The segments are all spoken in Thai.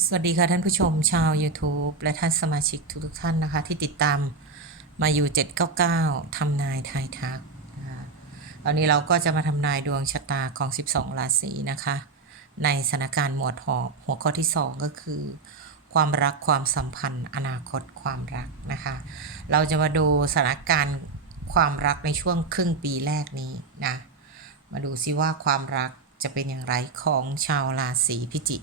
สวัสดีค่ะท่านผู้ชมชาว YouTube และท่านสมาชิกทุกๆท่านนะคะ ที่ติดตามมาอยู่ 799 ทำนายทายทักนะคะวันนี้เราก็จะมาทำนายดวงชะตาของ 12 ราศีนะคะ ในสถานการณ์หมวดหอบหัวข้อที่ 2 ก็คือ ความรักความสัมพันธ์ อนาคตความรักนะคะ เราจะมาดูสถานการณ์ความรักในช่วงครึ่งปีแรกนี้นะมาดูซิว่าความรักจะเป็นอย่างไรของชาวราศีพิจิก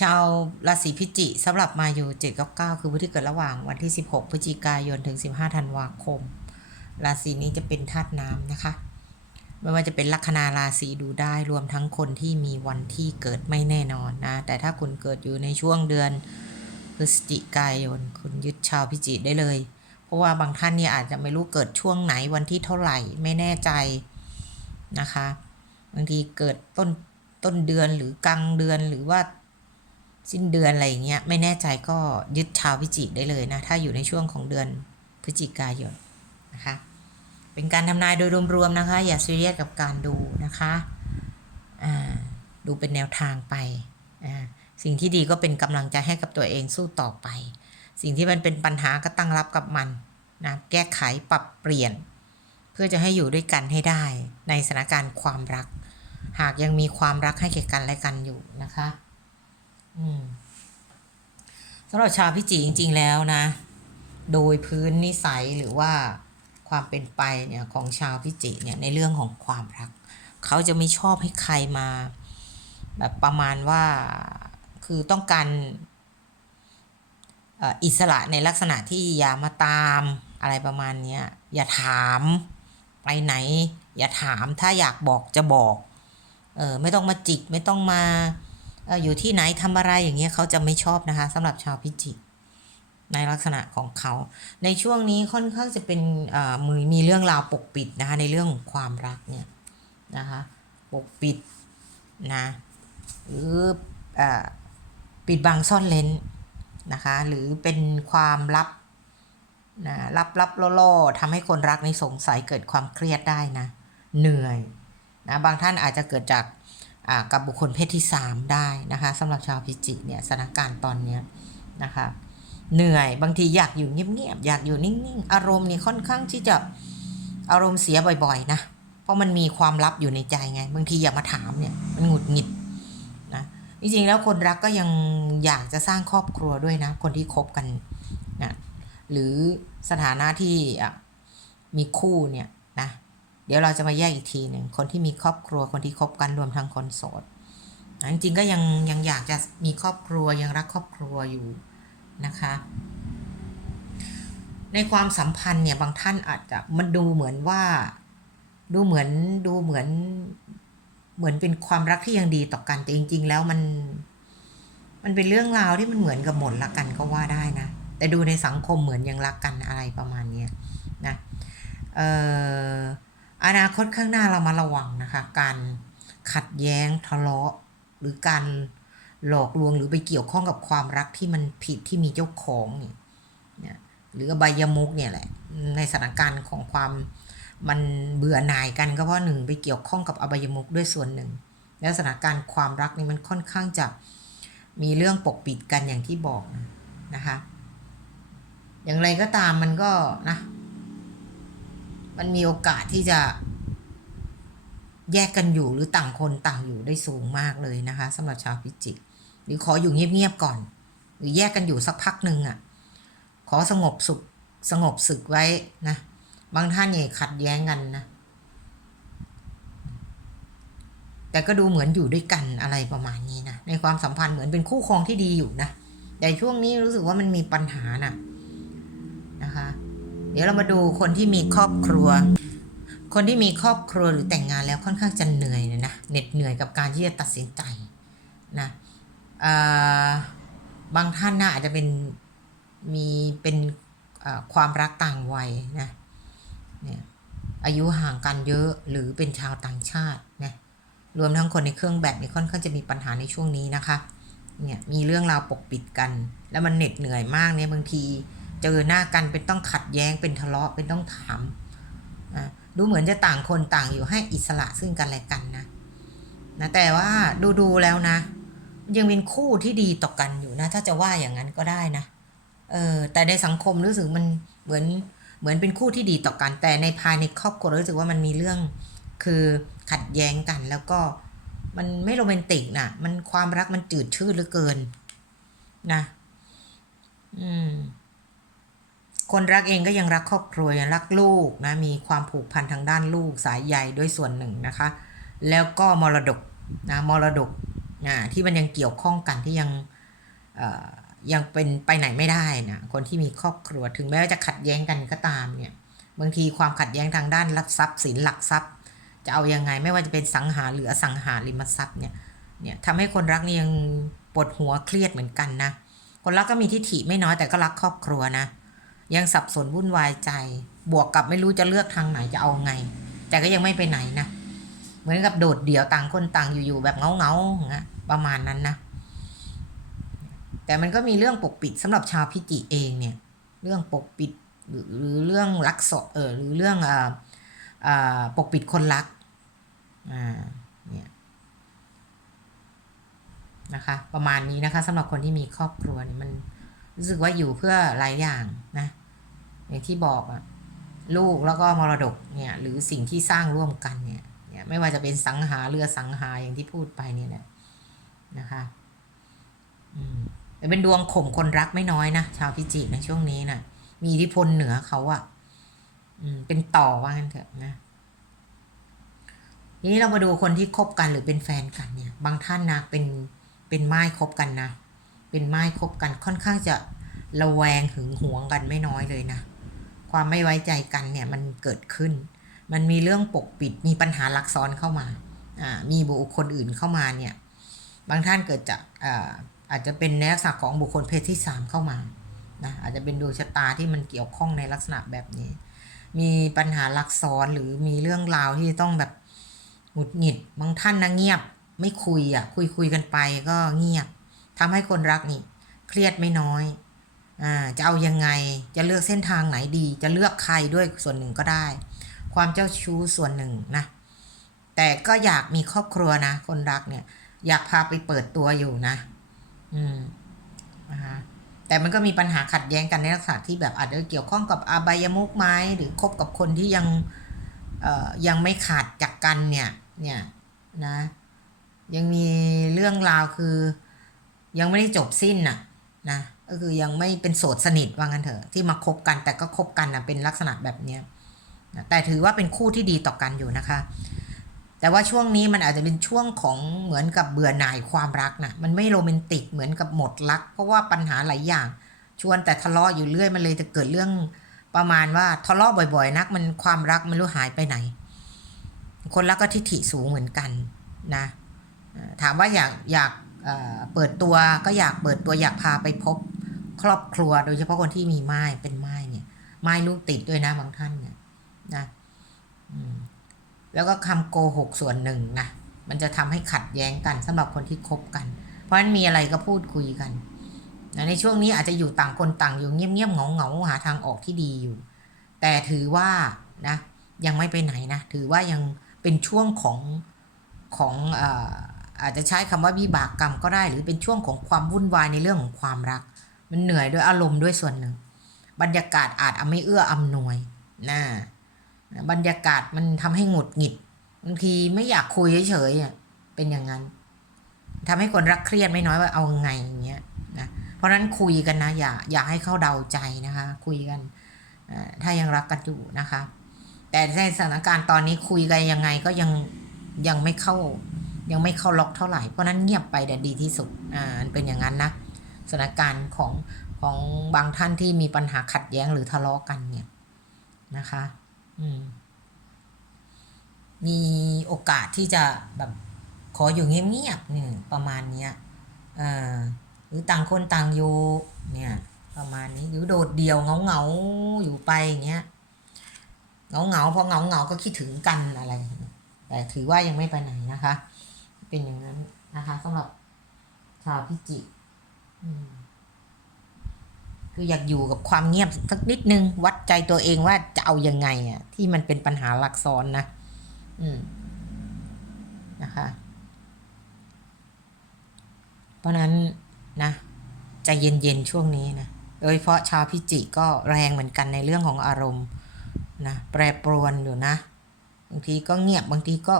ชาวราศีพิจิสำหรับมาอยู่799 คือผู้ที่เกิดระหว่างวันที่ 16 พฤศจิกายนถึง 15 ธันวาคม ราศีนี้จะเป็นธาตุน้ำนะคะ ไม่ว่าจะเป็นลัคนาราศีดูได้รวมทั้งคนที่มีวันที่เกิดไม่แน่นอนนะ แต่ถ้าคุณเกิดอยู่ในช่วงเดือนพฤศจิกายน คุณยึดชาวพิจิได้เลย เพราะว่าบางท่านเนี่ยอาจจะไม่รู้เกิดช่วงไหนวันที่เท่าไหร่ไม่แน่ใจนะคะ บางทีเกิดต้นต้นเดือนหรือกลางเดือนหรือว่า สิ้นเดือนอะไรอย่างเงี้ยไม่แน่ใจก็ยึดชาวพิจิได้เลยนะ ถ้าอยู่ในช่วงของเดือนพฤศจิกายนนะคะ เป็นการทำนายโดยรวมๆนะคะ อย่าซีเรียสกับการดูนะคะดูเป็นแนวทางไป สิ่งที่ดีก็เป็นกำลังใจให้กับตัวเองสู้ต่อไป สิ่งที่มันเป็นปัญหาก็ตั้งรับกับมันนะแก้ไขปรับเปลี่ยน เพื่อจะให้อยู่ด้วยกันให้ได้ ในสถานการณ์ความรัก หากยังมีความรักให้แก่กันและกันอยู่นะคะ สำหรับชาวพิจิจริง ๆ แล้วนะ โดยพื้นนิสัยหรือว่าความเป็นไปเนี่ยของชาวพิจิเนี่ยในเรื่องของความรัก เขาจะไม่ชอบให้ใครมา แบบประมาณว่าคือต้องการอิสระในลักษณะที่อย่ามาตามอะไรประมาณนี้อย่าถามไปไหน อย่าถามถ้าอยากบอกจะบอกเออไม่ต้องมาจิกไม่ต้องมา อยู่ที่ไหนทำอะไรอย่างเงี้ยเขาจะไม่ชอบนะคะสำหรับชาวพิจิกในลักษณะของเขา ในช่วงนี้ค่อนข้างจะเป็นมือมีเรื่องราวปกปิดนะคะในเรื่องความรักเนี่ยนะคะปกปิดนะหรืออปิดบังซ่อนเลนนะคะหรือเป็นความลับนะลับลับล่อๆทำให้คนรักในสงสัยเกิดความเครียดได้นะเหนื่อยนะบางท่านอาจจะเกิดจาก กับบุคคลเพศที่ 3 ได้นะคะสำหรับชาวพิจิเนี่ยสถานการณ์ตอนนี้นะคะเหนื่อยบางทีอยากอยู่เงียบๆอยากอยู่นิ่งๆ อารมณ์นี่ค่อนข้างที่จะอารมณ์เสียบ่อยๆนะเพราะมันมีความลับอยู่ในใจไง บางทีอย่ามาถามเนี่ยมันหงุดหงิดนะจริงๆแล้วคนรักก็ยังอยากจะสร้างครอบครัวด้วยนะ คนที่คบกันนะหรือสถานะที่มีคู่เนี่ยนะ เดี๋ยวเราจะมาแยกอีกทีหนึ่งคนที่มีครอบครัวคนที่คบกันรวมทั้งคนโสดจริงๆก็ยังยังอยากจะมีครอบครัวยังรักครอบครัวอยู่นะคะ ในความสัมพันธ์เนี่ยบางท่านอาจจะมันดูเหมือนว่าดูเหมือนดูเหมือนเหมือนเป็นความรักที่ยังดีต่อกันแต่จริง ๆ แล้วมัน มันเป็นเรื่องราวที่มันเหมือนกับหมดละกันก็ว่าได้นะ แต่ดูในสังคมเหมือนยังรักกันอะไรประมาณเนี้ยนะเอ่อ อนาคตข้างหน้าเรามาระวังนะคะ การขัดแย้งทะเลาะ หรือการหลอกลวงหรือไปเกี่ยวข้องกับความรักที่มันผิดที่มีเจ้าของเนี่ยเนี่ยหรืออบยมุกเนี่ยแหละ ในสถานการณ์ของความมันเบื่อหน่ายกันก็เพราะหนึ่งไปเกี่ยวข้องกับอบายมุกด้วยส่วนหนึ่ง แล้วสถานการณ์ความรักนี่มันค่อนข้างจะมีเรื่องปกปิดกันอย่างที่บอกนะคะ อย่างไรก็ตามมันก็นะ มันมีโอกาสที่จะแยกกันอยู่หรือต่างคนต่างอยู่ได้สูงมากเลยนะคะสำหรับชาวพิจิก หรือขออยู่เงียบๆก่อน หรือแยกกันอยู่สักพักหนึ่งอะ ขอสงบสุขสงบศึกไว้นะ บางท่านเนี่ยขัดแย้งกันนะ แต่ก็ดูเหมือนอยู่ด้วยกันอะไรประมาณนี้นะ ในความสัมพันธ์เหมือนเป็นคู่ครองที่ดีอยู่นะ แต่ช่วงนี้รู้สึกว่ามันมีปัญหาน่ะนะคะ เดี๋ยวเรามาดูคนที่มีครอบครัว คนที่มีครอบครัวหรือแต่งงานแล้วค่อนข้างจะเหนื่อยเลยนะเหน็ดเหนื่อยกับการที่จะตัดสินใจนะอ่าบางท่านน่าอาจจะเป็นมีเป็นความรักต่างวัยนะเนี่ยอายุห่างกันเยอะหรือเป็นชาวต่างชาตินะรวมทั้งคนในเครื่องแบบนี่ค่อนข้างจะมีปัญหาในช่วงนี้นะคะเนี่ยมีเรื่องราวปกปิดกัน แล้วมันเหน็ดเหนื่อยมากเนี่ยบางที เจอหน้ากันเป็นต้องขัดแย้งเป็นทะเลาะเป็นต้องถามดูเหมือนจะต่างคนต่างอยู่ให้อิสระซึ่งกันและกันนะนะแต่ว่าดูดูๆแล้วนะ ยังเป็นคู่ที่ดีต่อกันอยู่นะ ถ้าจะว่าอย่างนั้นก็ได้นะเออแต่ในสังคมรู้สึกมันเหมือนเหมือนเป็นคู่ที่ดีต่อกัน แต่ในภายในครอบครัวรู้สึกว่ามันมีเรื่องคือขัดแย้งกันแล้วก็มันไม่โรแมนติกนะมันความรักมันจืดชืดเหลือเกิน นะ อืม คนรักเองก็ยังรักครอบครัวยังรักลูกนะมีความผูกพันทางด้านลูกสายใยด้วยส่วนหนึ่งนะคะ แล้วก็มรดกนะมรดกนะที่มันยังเกี่ยวข้องกันที่ยังอ่อยังเป็นไปไหนไม่ได้นะคนที่มีครอบครัวถึงแม้ว่าจะขัดแย้งกันก็ตามเนี่ยบางทีความขัดแย้งทางด้านรับทรัพย์สินหลักทรัพย์ จะเอายังไงไม่ว่าจะเป็นสังหาหรืออสังหาริมทรัพย์เนี่ยเนี่ยทำให้คนรักนี่ยังปวดหัวเครียดเหมือนกันนะคนรักก็มีทิฐิไม่น้อยแต่ก็รักครอบครัวนะ ยังสับสนวุ่นวายใจ บวกกับไม่รู้จะเลือกทางไหนจะเอาไง แต่ก็ยังไม่ไปไหนนะ เหมือนกับโดดเดี่ยวต่างคนต่างอยู่ๆแบบเงาเงี้ยประมาณนั้นนะ แต่มันก็มีเรื่องปกปิดสำหรับชาวพิจิเองเนี่ย เรื่องปกปิดหรือเรื่องรักสดเออหรือเรื่องอ่าอ่าปกปิดคนรักอ่าเนี่ยนะคะ ประมาณนี้นะคะสำหรับคนที่มีครอบครัวเนี่ยมัน รู้สึกว่าอยู่เพื่อหลายอย่างนะ อย่างที่บอกอะลูกแล้วก็มรดกเนี่ย หรือสิ่งที่สร้างร่วมกันเนี่ยเนี่ย ไม่ว่าจะเป็นสังหาเรือสังหาอย่างที่พูดไปเนี่ยแหละนะคะอืมเป็นดวงข่มคนรักไม่น้อยนะชาวพิจิกในช่วงนี้นะ่ะ มีอิทธิพลเหนือเขาอะ่ะอืมเป็นต่อว่างั้นเถอะนะทีนี้เรามาดูคนที่คบกันหรือเป็นแฟนกันเนี่ย บางท่านนะเป็นเป็นไม้คบกันนะ เป็นไม้คบกันค่อนข้างจะระแวงหึงหวงกันไม่น้อยเลยนะ ความไม่ไว้ใจกันเนี่ยมันเกิดขึ้น มันมีเรื่องปกปิดมีปัญหาลักซ้อนเข้ามาอ่ามีบุคคลอื่นเข้ามาเนี่ยบางท่านเกิดจากอ่าอาจจะเป็นในลักษณะของบุคคลเพศที่สามเข้ามานะอาจจะเป็นดวงชะตาที่มันเกี่ยวข้องในลักษณะแบบนี้ มีปัญหาลักซ้อนหรือมีเรื่องราวที่ต้องแบบหงุดหงิดบางท่านนะเงียบ ไม่คุยอะคุยคุยกันไปก็เงียบ ทำให้คนรักนี่เครียดไม่น้อยอ่าจะเอายังไงจะเลือกเส้นทางไหนดี จะเลือกใครด้วยส่วนหนึ่งก็ได้ ความเจ้าชู้ส่วนหนึ่งนะ แต่ก็อยากมีครอบครัวนะ คนรักเนี่ย อยากพาไปเปิดตัวอยู่นะ อืมนะคะแต่มันก็มีปัญหาขัดแย้งกันในลักษณะที่แบบอาจจะเกี่ยวข้องกับอาบายมุกไหมหรือคบกับคนที่ยังยังไม่ขาดจากกันเนี่ยเนี่ยนะยังมีเรื่องราวคือ ยังไม่ได้จบสิ้นน่ะนะก็คือยังไม่เป็นโสดสนิทว่างั้นเถอะที่มาคบกันแต่ก็คบกันนะเป็นลักษณะแบบเนี้ยแต่ถือว่าเป็นคู่ที่ดีต่อกันอยู่นะคะ แต่ว่าช่วงนี้มันอาจจะเป็นช่วงของเหมือนกับเบื่อหน่ายความรักนะมันไม่โรแมนติกเหมือนกับหมดรัก เพราะว่าปัญหาหลายอย่าง ชวนแต่ทะเลาะอยู่เรื่อยมันเลยจะเกิดเรื่องประมาณว่าทะเลาะบ่อย ๆ นัก มันความรักไม่รู้หายไปไหน คนรักก็ทิฐิสูงเหมือนกันนะถามว่าอยากอยาก เปิดตัวก็อยากเปิดตัวอยากพาไปพบครอบครัวโดยเฉพาะคนที่มีไม้เป็นไม้เนี่ย ไม้ลูกติดด้วยนะบางท่านเนี่ยนะแล้วก็คำโกหกส่วนหนึ่งนะมันจะทำให้ขัดแย้งกันสำหรับคนที่คบกัน เพราะฉะนั้นมีอะไรก็พูดคุยกันนะในช่วงนี้อาจจะอยู่ต่างคนต่างอยู่เงียบๆเหงาๆหาทางออกที่ดีอยู่ แต่ถือว่านะยังไม่ไปไหนนะถือว่ายังเป็นช่วงของของอา อาจจะใช้คำว่าวิบากกรรมก็ได้ หรือเป็นช่วงของความวุ่นวายในเรื่องของความรัก มันเหนื่อยด้วยอารมณ์ด้วยส่วนหนึ่ง บรรยากาศอาจไม่เอื้ออำนวยนะบรรยากาศมันทำให้หงุดหงิดบางทีไม่อยากคุยเฉยๆอะเป็นอย่างนั้นทำให้คนรักเครียดไม่น้อยว่าเอาไงอย่างเงี้ยนะเพราะฉะนั้นคุยกันนะ อย่าอย่าให้เข้าเดาใจนะคะ คุยกันถ้ายังรักกันอยู่นะคะ แต่ในสถานการณ์ตอนนี้คุยกันยังไงก็ยังยังไม่เข้า ยังไม่เข้าล็อกเท่าไหร่ เพราะนั้นเงียบไปแต่ดีที่สุด อ่ามันเป็นอย่างนั้นนะสถานการณ์ของของบางท่านที่มีปัญหาขัดแย้งหรือทะเลาะกันเนี่ยนะคะ อืม มีโอกาสที่จะแบบขออยู่เงียบๆเนี่ยประมาณเนี้ยเอ่อหรือต่างคนต่างอยู่เนี่ย ประมาณนี้หรือโดดเดี่ยวเงาเงาๆอยู่ไปอย่างเงี้ยเงาเงาๆพอเงาเงาๆก็คิดถึงกันอะไร แต่ถือว่ายังไม่ไปไหนนะคะ เป็นอย่างนั้นนะคะสำหรับชาวพิจิกคืออยากอยู่กับความเงียบสักนิดนึง วัดใจตัวเองว่าจะเอายังไงอะ ที่มันเป็นปัญหาหลักซ้อนนะ อืมนะคะ เพราะนั้นนะใจเย็นๆช่วงนี้นะโดยเฉพาะชาวพิจิก็แรงเหมือนกันในเรื่องของอารมณ์นะแปรปรวนอยู่นะ บางทีก็เงียบบางทีก็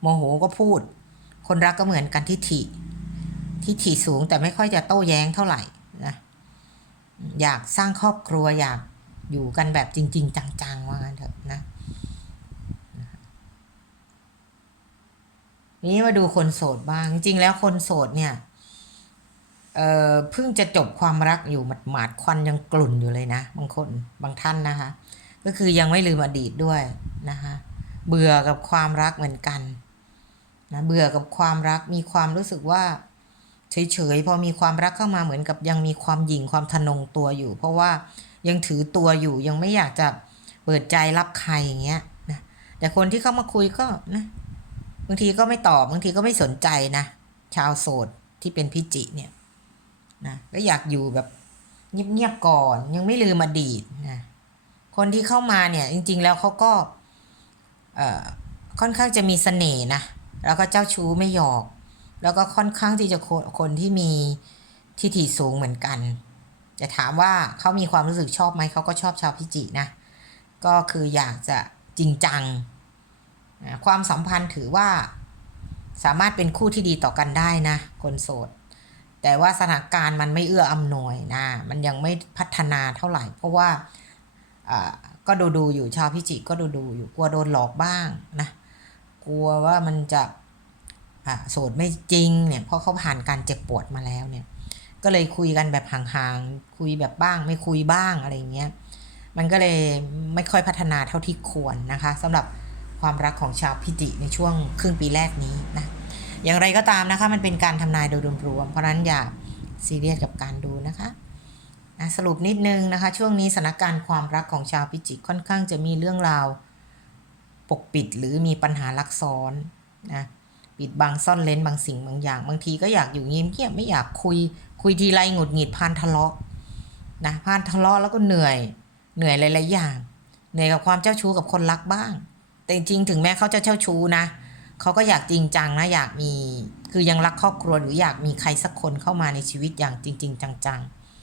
โมโหก็พูด คนรักก็เหมือนกันที่ถิที่ถิสูงแต่ไม่ค่อยจะโต้แย้งเท่าไหร่นะอยากสร้างครอบครัวอยากอยู่กันแบบจริง ๆ จังๆว่างั้นเถอะนะนี้มาดูคนโสดบ้าง จริง ๆ แล้วคนโสดเนี่ยเอ่อเพิ่งจะจบความรักอยู่หมาดๆควันยังกลุ่นอยู่เลยนะบางคนบางท่านนะคะ ก็คือยังไม่ลืมอดีตด้วยนะคะ เบื่อกับความรักเหมือนกัน นะเบื่อกับความรักมีความรู้สึกว่า เฉยๆพอมีความรักเข้ามาเหมือนกับยังมีความหยิ่งความทะนงตัวอยู่ เพราะว่ายังถือตัวอยู่ยังไม่อยากจะเปิดใจรับใครอย่างเงี้ยนะแต่คนที่เข้ามาคุยก็นะบางทีก็ไม่ตอบบางทีก็ไม่สนใจนะ ชาวโสดที่เป็นพิจิเนี่ยนะก็อยากอยู่แบบเงียบๆก่อนยังไม่ลืมอดีตนะคนที่เข้ามาเนี่ยจริง ๆ แล้วเขาก็เอ่อค่อนข้างจะมีเสน่ห์นะ แล้วก็เจ้าชู้ไม่หยอก แล้วก็ค่อนข้างที่จะคนคนที่มีทิฐิสูงเหมือนกัน จะถามว่าเขามีความรู้สึกชอบไหมเขาก็ชอบชาวพิจินะ ก็คืออยากจะจริงจัง ความสัมพันธ์ถือว่าสามารถเป็นคู่ที่ดีต่อกันได้นะ คนโสด แต่ว่าสถานการณ์มันไม่เอื้ออำนวยนะ มันยังไม่พัฒนาเท่าไหร่ เพราะว่าก็ดูดูๆอยู่ชาวพิจิก็ดูดูๆอยู่กลัวโดนหลอกบ้างนะ กลัวว่ามันจะอ่าโสดไม่จริงเนี่ยเพราะเขาผ่านการเจ็บปวดมาแล้วเนี่ย ก็เลยคุยกันแบบห่างๆคุยแบบบ้าง ไม่คุยบ้างอะไรเงี้ยมันก็เลยไม่ค่อยพัฒนาเท่าที่ควรนะคะสำหรับความรักของชาวพิจิในช่วงครึ่งปีแรกนี้นะอย่างไรก็ตามนะคะมันเป็นการทำนายโดยรวมๆเพราะนั้นอย่าซีเรียสกับการดูนะคะอะสรุปนิดนึงนะคะ ช่วงนี้สถานการณ์ความรักของชาวพิจิค่อนข้างจะมีเรื่องราว ปกปิดหรือมีปัญหาลักซ้อนนะปิดบังซ่อนเลนบางสิ่งบางอย่าง บางทีก็อยากอยู่เงียบๆไม่อยากคุย คุยทีไรหงุดหงิดพานทะเลาะนะพานทะเลาะแล้วก็เหนื่อยเหนื่อยหลายๆอย่างเหนื่อยกับความเจ้าชู้กับคนรักบ้าง แต่จริงถึงแม้เขาจะเจ้าชู้นะเขาก็อยากจริงจังนะอยากมีคือยังรักครอบครัวหรืออยากมีใครสักคนเข้ามาในชีวิตอย่างจริง ๆ จัง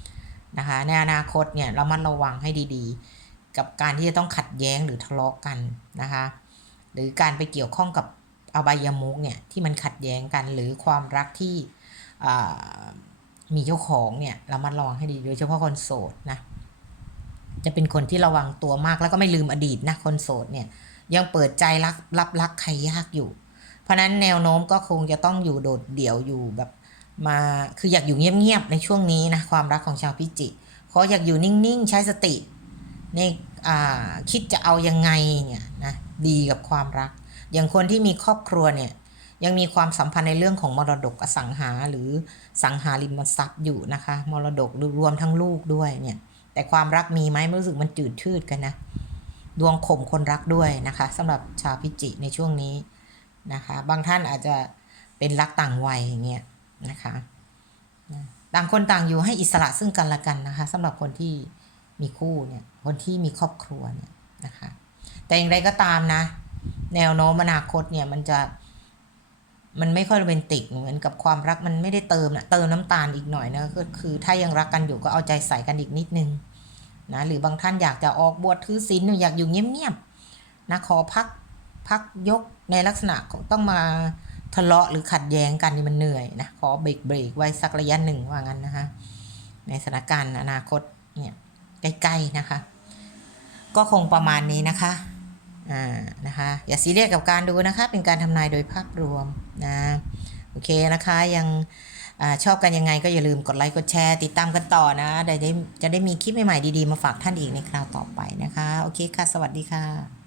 ๆนะคะในอนาคตเนี่ยเรามันระวังให้ดีๆ กับการที่จะต้องขัดแย้งหรือทะเลาะกันนะคะ หรือการไปเกี่ยวข้องกับอบายมุกเนี่ยที่มันขัดแย้งกันหรือความรักที่มีเจ้าของเนี่ยเรามันระวังให้ดีโดยเฉพาะคนโสดนะจะเป็นคนที่ระวังตัวมากแล้วก็ไม่ลืมอดีตนะคนโสดเนี่ยยังเปิดใจรักรับรักใครยากอยู่ เพราะนั้นแนวโน้มก็คงจะต้องอยู่โดดเดี่ยวอยู่แบบมาคืออยากอยู่เงียบๆในช่วงนี้นะความรักของชาวพิจิเพราอยากอยู่นิ่งๆ ใช้สติ ในคิดจะเอายังไงเนี่ยนะดีกับความรัก อย่างคนที่มีครอบครัวเนี่ยยังมีความสัมพันธ์ในเรื่องของมรดกอสังหาหรือสังหาริมทรัพย์อยู่นะคะ มรดกรวมทั้งลูกด้วยเนี่ยแต่ความรักมีไหมรู้สึกมันจืดชืดกันนะดวงข่มคนรักด้วยนะคะสำหรับชาวพิจิในช่วงนี้นะคะ บางท่านอาจจะเป็นรักต่างวัยอย่างเงี้ยนะคะนะต่างคนต่างอยู่ให้อิสระซึ่งกันและกันนะคะสำหรับคนที่ มีคู่เนี่ยคนที่มีครอบครัวเนี่ยนะคะแต่อย่างไรก็ตามนะ แนวโน้มอนาคตเนี่ยมันจะมันไม่ค่อยโรแมนติกเหมือนกับความรักมันไม่ได้เติมนะเติมน้ำตาลอีกหน่อยนะก็คือถ้ายังรักกันอยู่ก็เอาใจใส่กันอีกนิดนึงนะหรือบางท่านอยากจะออกบวชถือศีลอยากอยู่เงียบๆนะขอพักพักยกในลักษณะของต้องมาทะเลาะหรือขัดแย้งกันนี่มันเหนื่อยนะขอเบรกเบรกไว้สักระยะหนึ่งว่างั้นนะคะในสถานการณ์อนาคตเนี่ย ใกล้ๆนะคะ ก็คงประมาณนี้นะคะอ่านะคะอย่าซีเรียสกับการดูนะคะ เป็นการทำนายโดยภาพรวมนะโอเคนะคะยังอชอบกันยังไงก็อย่าลืมกดไลค์กดแชร์ติดตามกันต่อนะเด้ได้จะได้มีคลิปใหม่ๆดีๆ มาฝากท่านอีกในคราวต่อไปนะคะ โอเคค่ะ สวัสดีค่ะ